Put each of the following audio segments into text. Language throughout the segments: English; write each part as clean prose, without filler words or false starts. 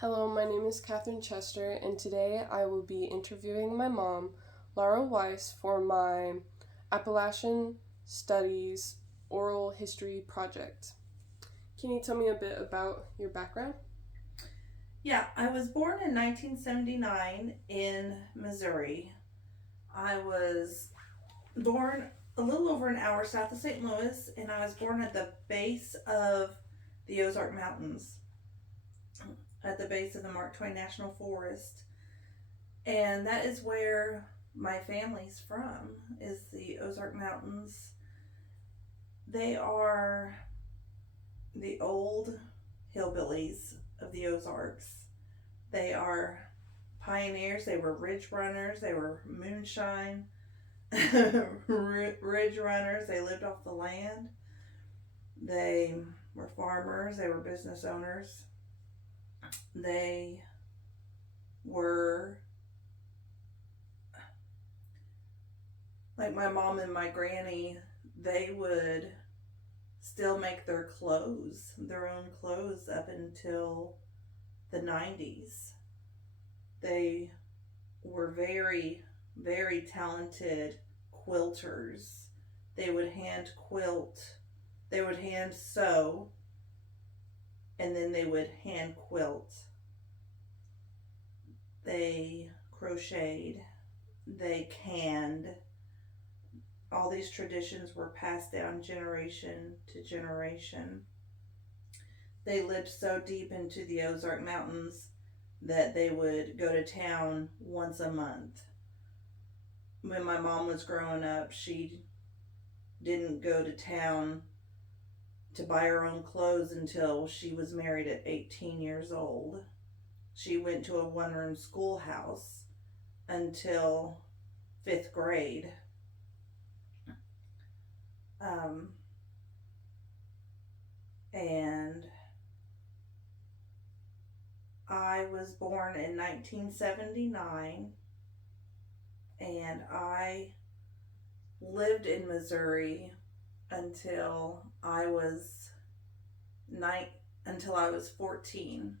Hello, my name is Catherine Chester, and today I will be interviewing my mom, Laura Weiss, for my Appalachian Studies Oral History Project. Can you tell me a bit about your background? Yeah, I was born in 1979 in Missouri. I was born a little over an hour south of St. Louis, and I was born at the base of the Ozark Mountains, at the base of the Mark Twain National Forest. And that is where my family's from, is the Ozark Mountains. They are the old hillbillies of the Ozarks. They are pioneers. They were ridge runners. They were moonshine ridge runners. They lived off the land. They were farmers. They were business owners. They were like my mom and my granny. They would still make their own clothes up until the 90s. They were very, very talented quilters. They would hand quilt, they would hand sew, and then they would hand quilt. They crocheted, they canned. All these traditions were passed down generation to generation. They lived so deep into the Ozark Mountains that they would go to town once a month. When my mom was growing up, she didn't go to town to buy her own clothes until she was married at 18 years old. She went to a one room schoolhouse until fifth grade. Um, and I was born in 1979, and I lived in Missouri until I was nine, until I was 14,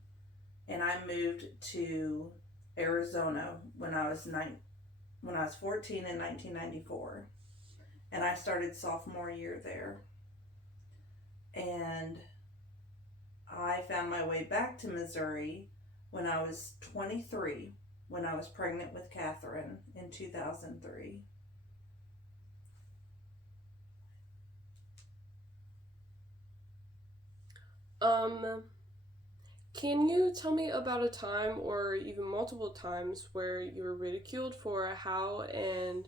and I moved to Arizona when I was 14 in 1994, and I started sophomore year there. And I found my way back to Missouri when I was 23, when I was pregnant with Catherine in 2003. Um, can you tell me about a time or even multiple times where you were ridiculed for how and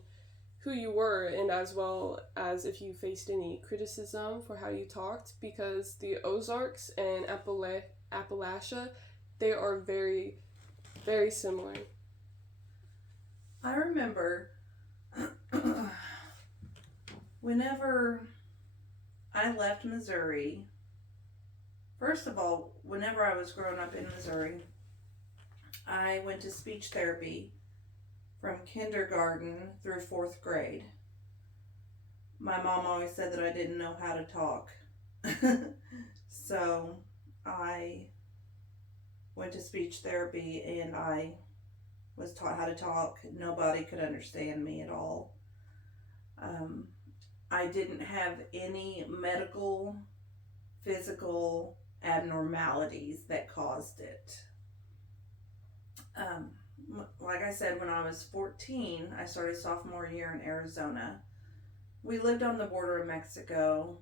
who you were, and as well as if you faced any criticism for how you talked? Because the Ozarks and Appalachia, they are very, very similar. I remember whenever I left Missouri, first of all, whenever I was growing up in Missouri, I went to speech therapy from kindergarten through fourth grade. My mom always said that I didn't know how to talk. So I went to speech therapy and I was taught how to talk. Nobody could understand me at all. Um, I didn't have any medical, physical abnormalities that caused it. Um, like I said, when I was 14, I started sophomore year in Arizona. We lived on the border of Mexico,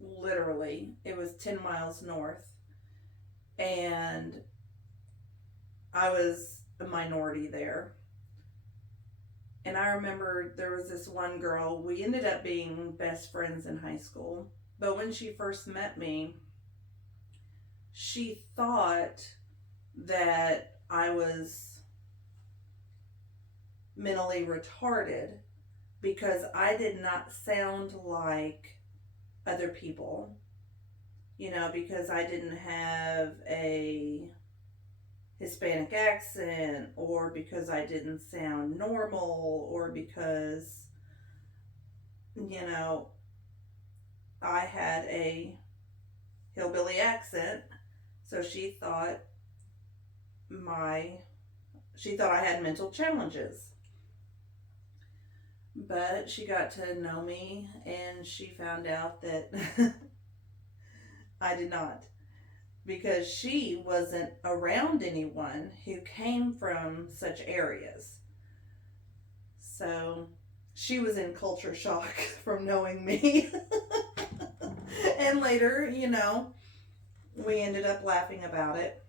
literally. It was 10 miles north. And I was a minority there. And I remember there was this one girl, we ended up being best friends in high school. But when she first met me, she thought that I was mentally retarded because I did not sound like other people. Because I didn't have a Hispanic accent, or because I didn't sound normal, or because, you know, I had a hillbilly accent. So she thought she thought I had mental challenges. But she got to know me and she found out that I did not, because she wasn't around anyone who came from such areas. So she was in culture shock from knowing me. And later, we ended up laughing about it.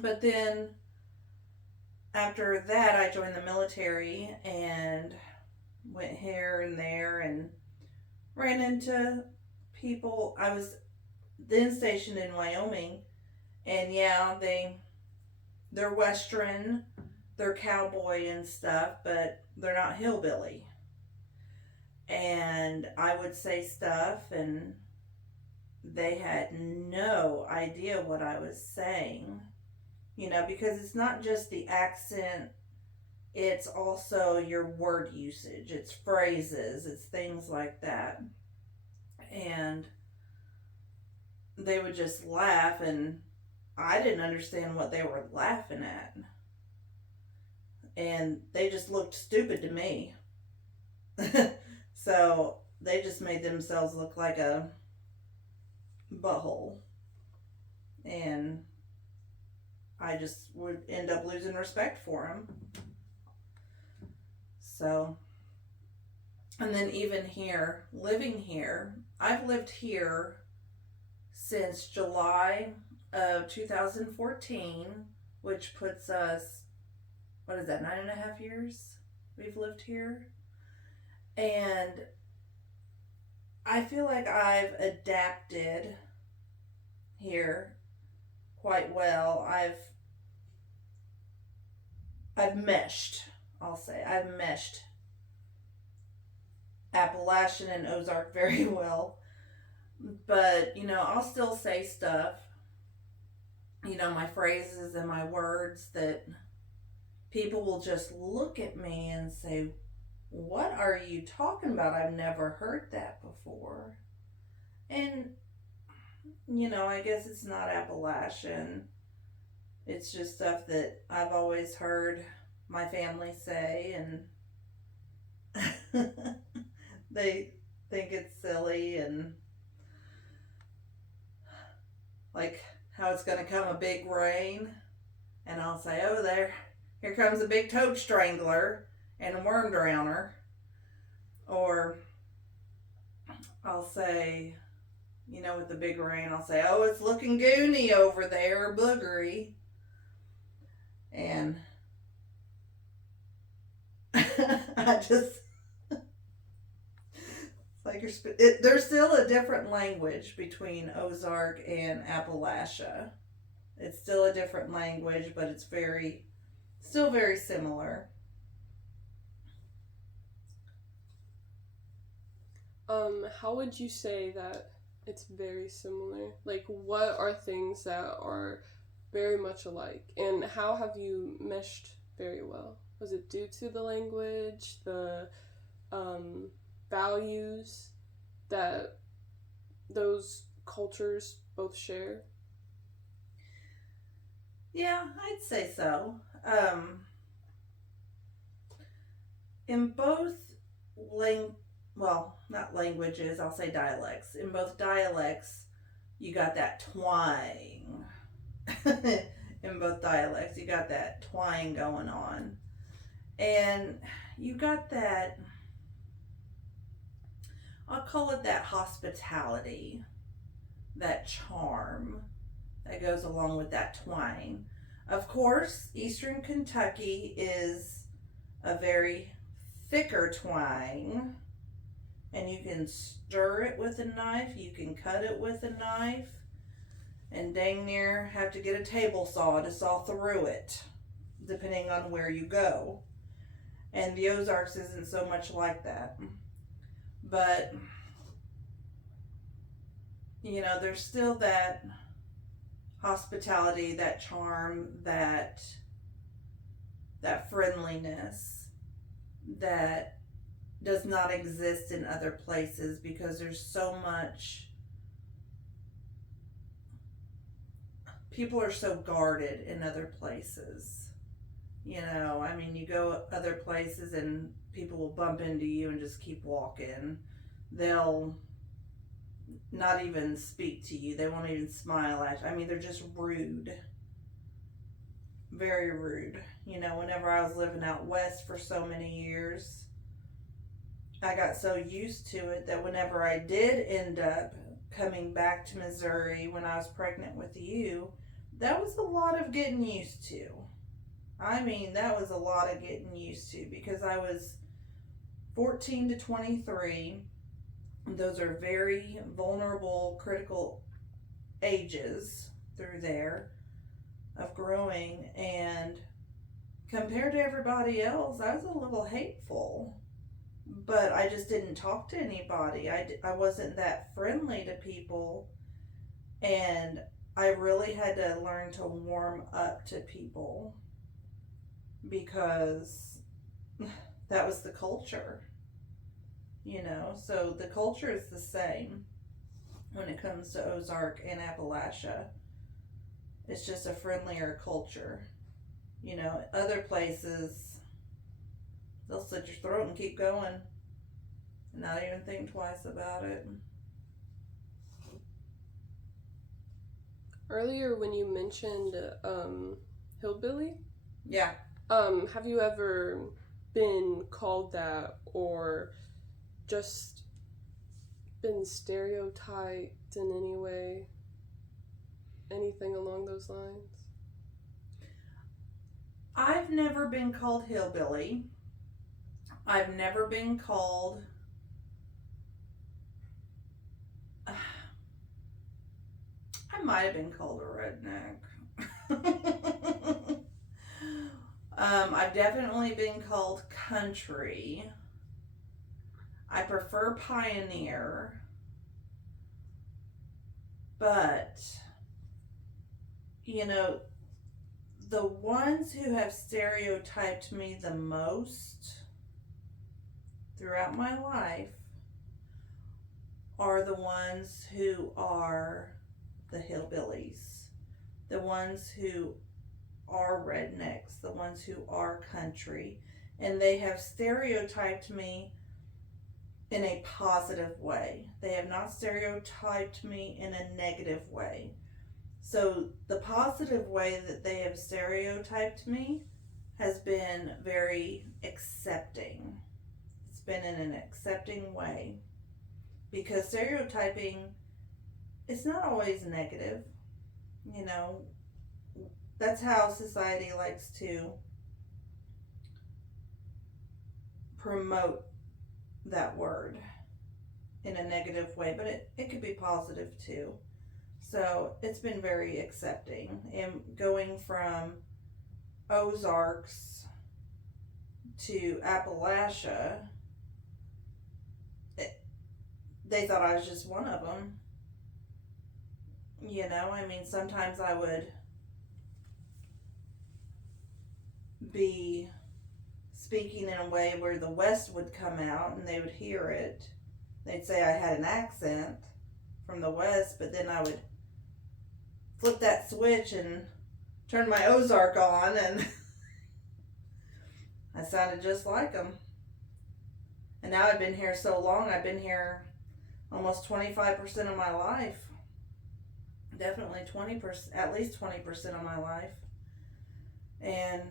But then after that, I joined the military and went here and there and ran into people. I was then stationed in Wyoming, and yeah, they're Western, they're cowboy and stuff, but they're not hillbilly. And I would say stuff, and they had no idea what I was saying, because it's not just the accent, it's also your word usage, it's phrases, it's things like that. And they would just laugh, and I didn't understand what they were laughing at. And they just looked stupid to me. So they just made themselves look like a butthole. And I just would end up losing respect for them. So, and then even here, living here, I've lived here since July of 2014, which puts us, 9.5 years we've lived here. And I feel like I've adapted here quite well. I've meshed, I'll say. I've meshed Appalachian and Ozark very well. But, I'll still say stuff, my phrases and my words that people will just look at me and say, "What are you talking about? I've never heard that before." And, I guess it's not Appalachian. It's just stuff that I've always heard my family say, and they think it's silly, and like how it's going to come a big rain, and I'll say, "Oh, here comes a big toad strangler and a worm drowner." Or I'll say, with the big rain, I'll say, "Oh, it's looking goony over there, boogery." And I just, it's like there's still a different language between Ozark and Appalachia. It's still a different language, but it's still very similar. How would you say that it's very similar? Like, what are things that are very much alike, and how have you meshed very well? Was it due to the language, the values that those cultures both share? Yeah, I'd say so. In both not languages, I'll say dialects. In both dialects, you got that twang. In both dialects, you got that twang going on. And you got that, I'll call it that hospitality, that charm that goes along with that twang. Of course, Eastern Kentucky is a very thicker twang, and you can stir it with a knife, you can cut it with a knife, and dang near have to get a table saw to saw through it, depending on where you go. And the Ozarks isn't so much like that. But, there's still that hospitality, that charm, that friendliness that does not exist in other places, because there's so much people are so guarded in other places. You know, I mean, you go other places and people will bump into you and just keep walking. They'll not even speak to you. They won't even smile at you. I mean, they're just rude. Very rude. You know, whenever I was living out west for so many years, I got so used to it that whenever I did end up coming back to Missouri when I was pregnant with you, that was a lot of getting used to. I mean, that was a lot of getting used to because I was 14 to 23. Those are very vulnerable, critical ages through there of growing. And compared to everybody else, I was a little hateful. But I just didn't talk to anybody. I wasn't that friendly to people. And I really had to learn to warm up to people because that was the culture, you know. So the culture is the same when it comes to Ozark and Appalachia. It's just a friendlier culture. You know, other places, they'll slit your throat and keep going and not even think twice about it. Earlier when you mentioned hillbilly, Yeah. have you ever been called that or just been stereotyped in any way? Anything along those lines? I've never been called hillbilly. I've never been called I might have been called a redneck. I've definitely been called country. I prefer pioneer. But, you know, the ones who have stereotyped me the most throughout my life are the ones who are the hillbillies, the ones who are rednecks, the ones who are country, and they have stereotyped me in a positive way. They have not stereotyped me in a negative way. So the positive way that they have stereotyped me has been very accepting. It's been in an accepting way. Because stereotyping, it's not always negative. You know, that's how society likes to promote that word in a negative way, but it could be positive too. So it's been very accepting. And going from Ozarks to Appalachia, they thought I was just one of them. You know, I mean, sometimes I would be speaking in a way where the West would come out and they would hear it. They'd say I had an accent from the West, but then I would flip that switch and turn my Ozark on and I sounded just like them. And now I've been here so long, I've been here almost 25% of my life. Definitely 20%, at least 20% of my life. And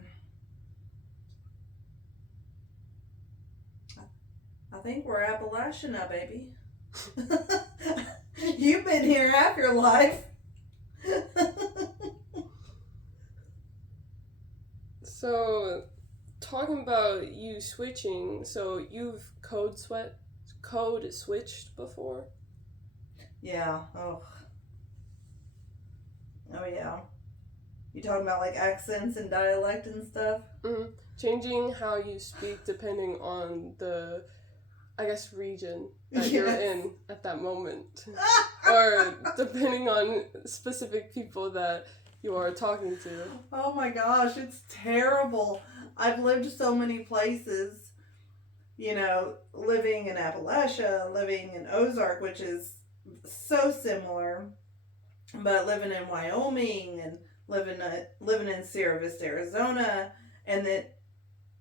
I think we're Appalachian now, baby. You've been here half your life. So, talking about you switching, so you've code switched before? Yeah. Oh yeah. You talking about like accents and dialect and stuff? Mm-hmm. Changing how you speak depending on the, I guess, region that you're in at that moment. Or depending on specific people that you are talking to. Oh my gosh, it's terrible. I've lived so many places, you know, living in Appalachia, living in Ozark, which is so similar. But living in Wyoming and living in Sierra Vista, Arizona, and then,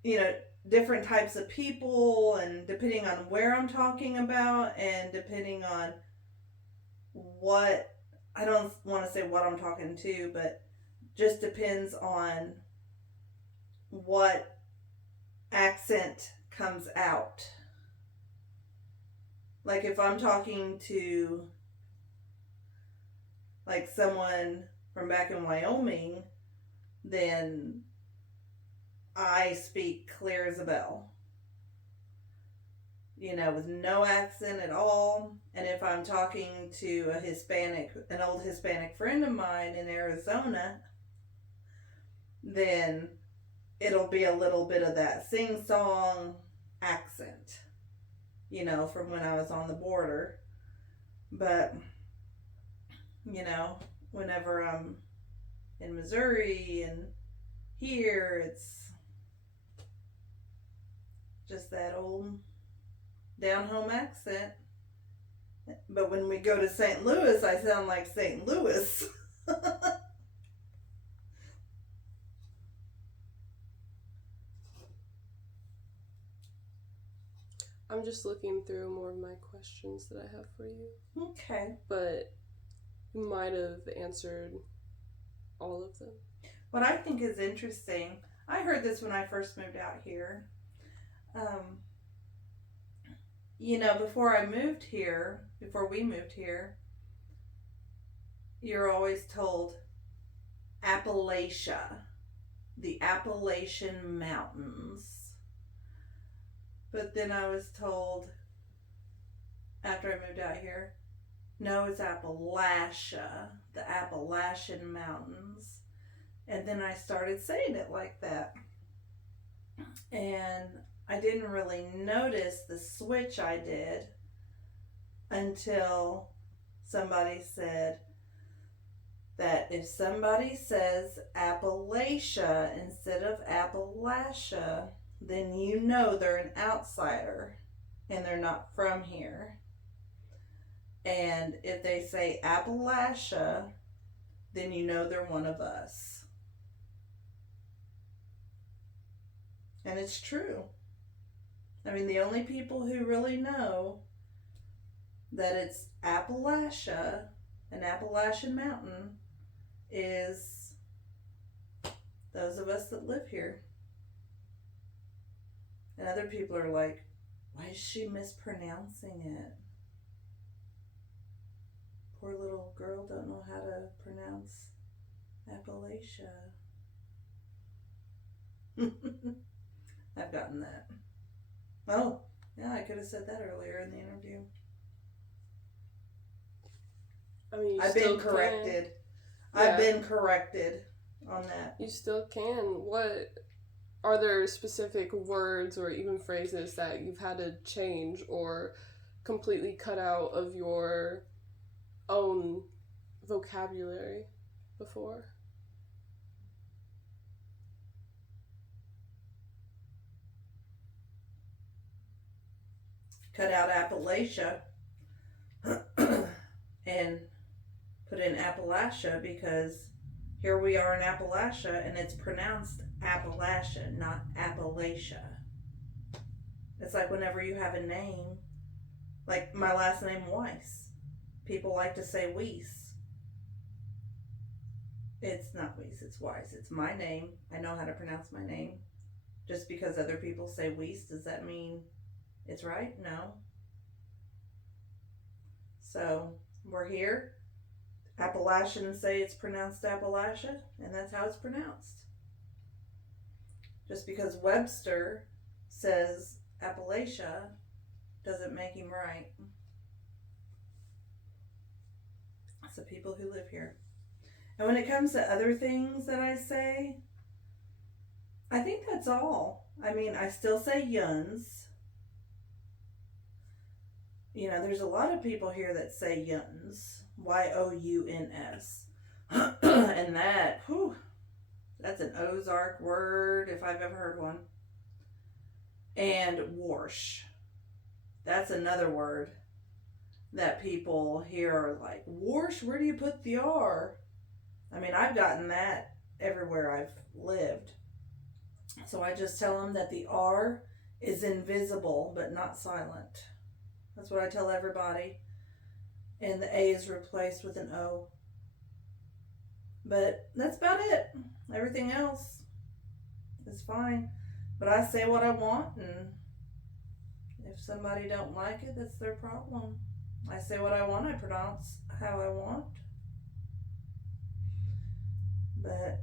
you know, different types of people, and depending on where I'm talking about, and depending on what, I don't want to say what I'm talking to, but just depends on what accent comes out. Like if I'm talking to like someone from back in Wyoming, then I speak clear as a bell, you know, with no accent at all. And if I'm talking to an old Hispanic friend of mine in Arizona, then it'll be a little bit of that sing song accent, you know, from when I was on the border. But, you know, whenever I'm in Missouri and here, it's just that old down home accent. But when we go to St. Louis, I sound like St. Louis. I'm just looking through more of my questions that I have for you. Okay. But you might have answered all of them. What I think is interesting, I heard this when I first moved out here. You know, before we moved here, you're always told Appalachia, the Appalachian Mountains. But then I was told, after I moved out here, no, it's Appalachia, the Appalachian Mountains. And then I started saying it like that. And I didn't really notice the switch I did until somebody said that if somebody says Appalachia instead of Appalachia, then you know they're an outsider and they're not from here. And if they say Appalachia, then you know they're one of us. And it's true. I mean, the only people who really know that it's Appalachia, an Appalachian mountain, is those of us that live here. And other people are like, why is she mispronouncing it? Poor little girl don't know how to pronounce Appalachia. I've gotten that. Oh, yeah, I could have said that earlier in the interview. I mean, I've been corrected. Yeah. I've been corrected on that. You still can. What are there specific words or even phrases that you've had to change or completely cut out of your own vocabulary before? Cut out Appalachia and put in Appalachia, because here we are in Appalachia and it's pronounced Appalachia, not Appalachia. It's like whenever you have a name, like my last name Weiss, people like to say Weiss. It's not Weiss, it's Weiss. It's my name. I know how to pronounce my name. Just because other people say Weiss, does that mean it's right? No. So we're here. Appalachians say it's pronounced Appalachia, and that's how it's pronounced. Just because Webster says Appalachia doesn't make him right. It's the people who live here. And when it comes to other things that I say, I think that's all. I mean, I still say yuns. You know, there's a lot of people here that say yuns. Y-O-U-N-S. And that, whew, that's an Ozark word if I've ever heard one. And warsh. That's another word that people here are like, Warsh, where do you put the R? I mean, I've gotten that everywhere I've lived. So I just tell them that the R is invisible but not silent. That's what I tell everybody. And the A is replaced with an O. But that's about it. Everything else is fine. But I say what I want, and if somebody don't like it, that's their problem. I say what I want, I pronounce how I want. But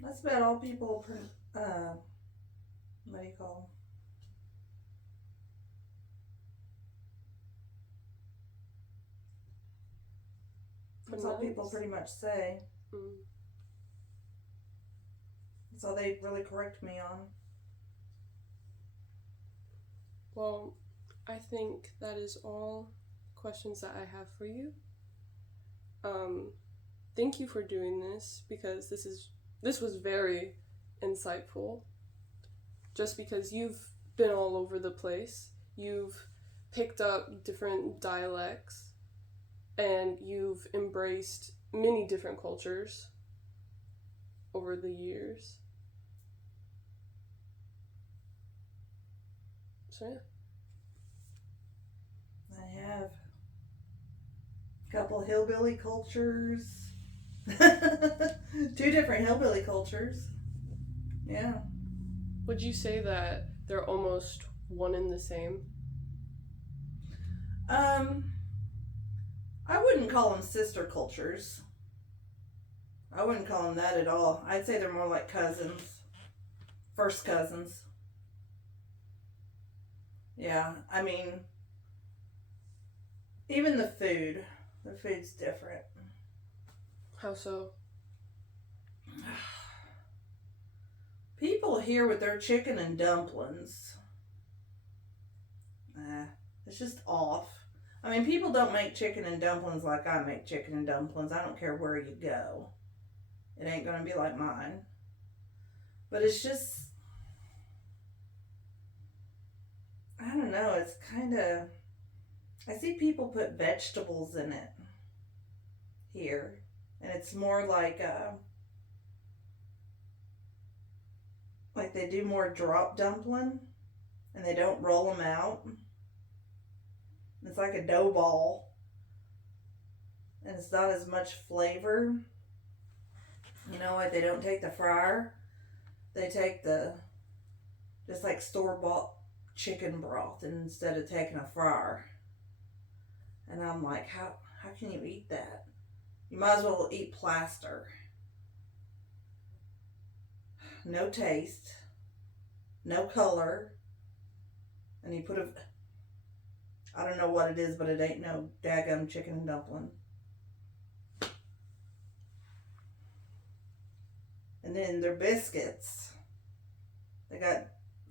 that's about all people, what do you call them? That's all people pretty much say. Mm. That's all they really correct me on. Well, I think that is all questions that I have for you. Thank you for doing this, because this was very insightful. Just because you've been all over the place, you've picked up different dialects, and you've embraced many different cultures over the years. So yeah. I have a couple hillbilly cultures. 2 different hillbilly cultures. Yeah. Would you say that they're almost one and the same? I wouldn't call them sister cultures. I wouldn't call them that at all. I'd say they're more like cousins. First cousins. Yeah, I mean, even the food's different. How so? People here with their chicken and dumplings, it's just off. I mean, people don't make chicken and dumplings like I make chicken and dumplings. I don't care where you go. It ain't gonna be like mine. But it's just, I don't know, it's kind of, I see people put vegetables in it here. And it's more like they do more drop dumpling, and they don't roll them out. It's like a dough ball, and it's not as much flavor. You know, like they don't take the fryer, they take just like store-bought chicken broth instead of taking a fryer. And I'm like, how can you eat that? You might as well eat plaster. No taste, no color, and you put I don't know what it is, but it ain't no daggum chicken and dumpling. And then their biscuits, they got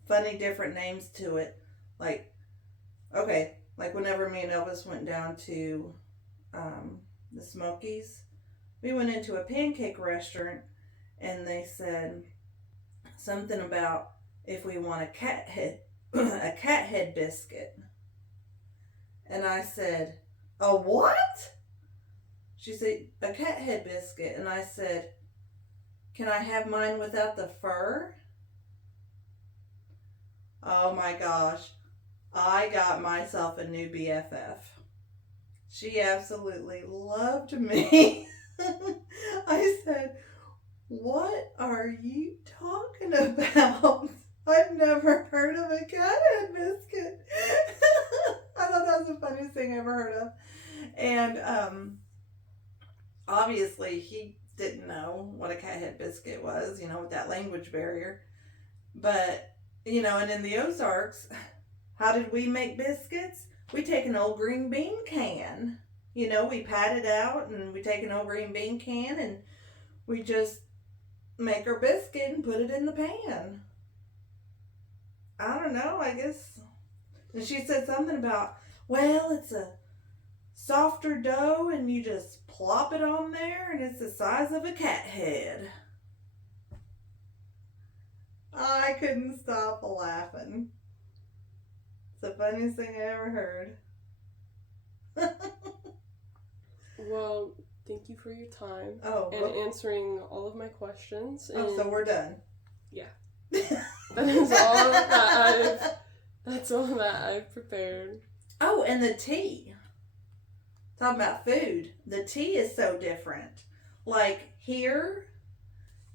funny different names to it. Like whenever me and Elvis went down to the Smokies, we went into a pancake restaurant, and they said something about if we want a cat head biscuit. And I said, a what? She said, a cat head biscuit. And I said, can I have mine without the fur? Oh my gosh. I got myself a new BFF. She absolutely loved me. I said, what are you talking about? I've never heard of a cat head biscuit. I thought that was the funniest thing I ever heard of. And obviously he didn't know what a cat head biscuit was, with that language barrier. But, and in the Ozarks, how did we make biscuits? We take an old green bean can. We pat it out, and we take an old green bean can, and we just make our biscuit and put it in the pan. I don't know, I guess. And she said something about, well, it's a softer dough, and you just plop it on there, and it's the size of a cat head. I couldn't stop laughing. the funniest thing I ever heard. Well, thank you for your time Oh, and answering all of my questions. oh, so we're done. Yeah. That is all that's all that I've prepared. Oh, and the tea. Talking about food. The tea is so different. Like here,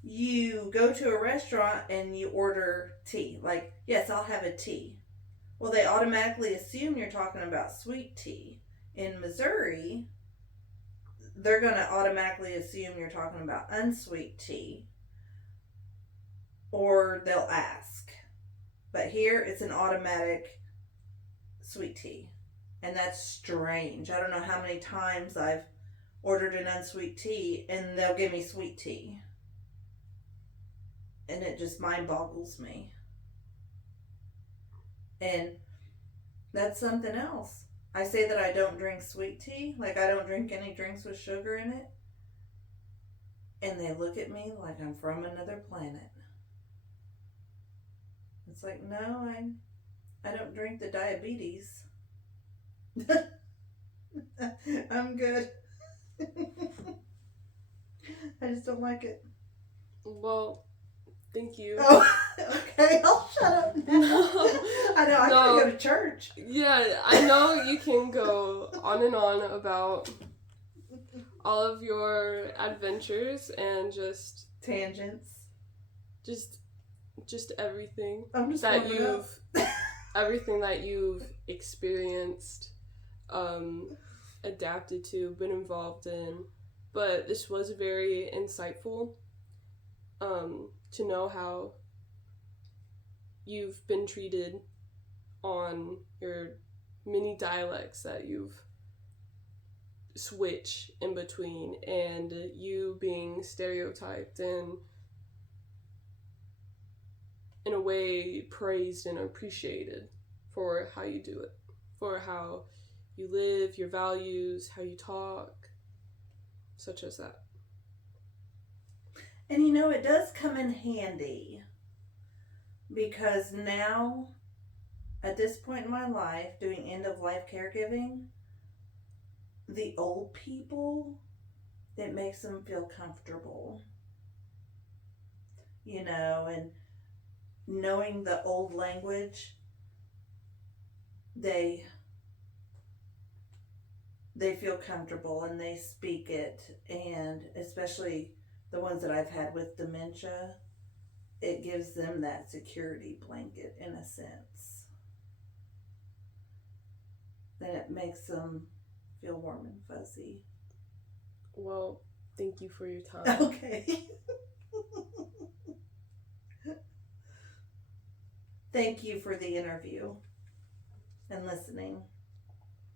you go to a restaurant and you order tea. Like, yes, I'll have a tea. Well, they automatically assume you're talking about sweet tea. In Missouri, they're going to automatically assume you're talking about unsweet tea. Or they'll ask. But here, it's an automatic sweet tea. And that's strange. I don't know how many times I've ordered an unsweet tea and they'll give me sweet tea. And it just mind boggles me. And that's something else. I say that I don't drink sweet tea. Like, I don't drink any drinks with sugar in it. And they look at me like I'm from another planet. It's like, no, I don't drink the diabetes. I'm good. I just don't like it. Well, thank you. Oh, okay, I'll shut up now. I know, I gotta go to church. Yeah, I know you can go on and on about all of your adventures and just tangents. Just everything I'm just that everything that you've experienced, adapted to, been involved in. But this was very insightful, to know how you've been treated on your many dialects that you've switched in between, and you being stereotyped and in a way praised and appreciated for how you do it, for how you live, your values, how you talk, such as that. And you know, it does come in handy because now, at this point in my life, doing end of life caregiving, the old people, it makes them feel comfortable. You know, and knowing the old language, they feel comfortable and they speak it. And especially the ones that I've had with dementia, it gives them that security blanket in a sense. Then it makes them feel warm and fuzzy. Well, thank you for your time. Okay. Thank you for the interview and listening.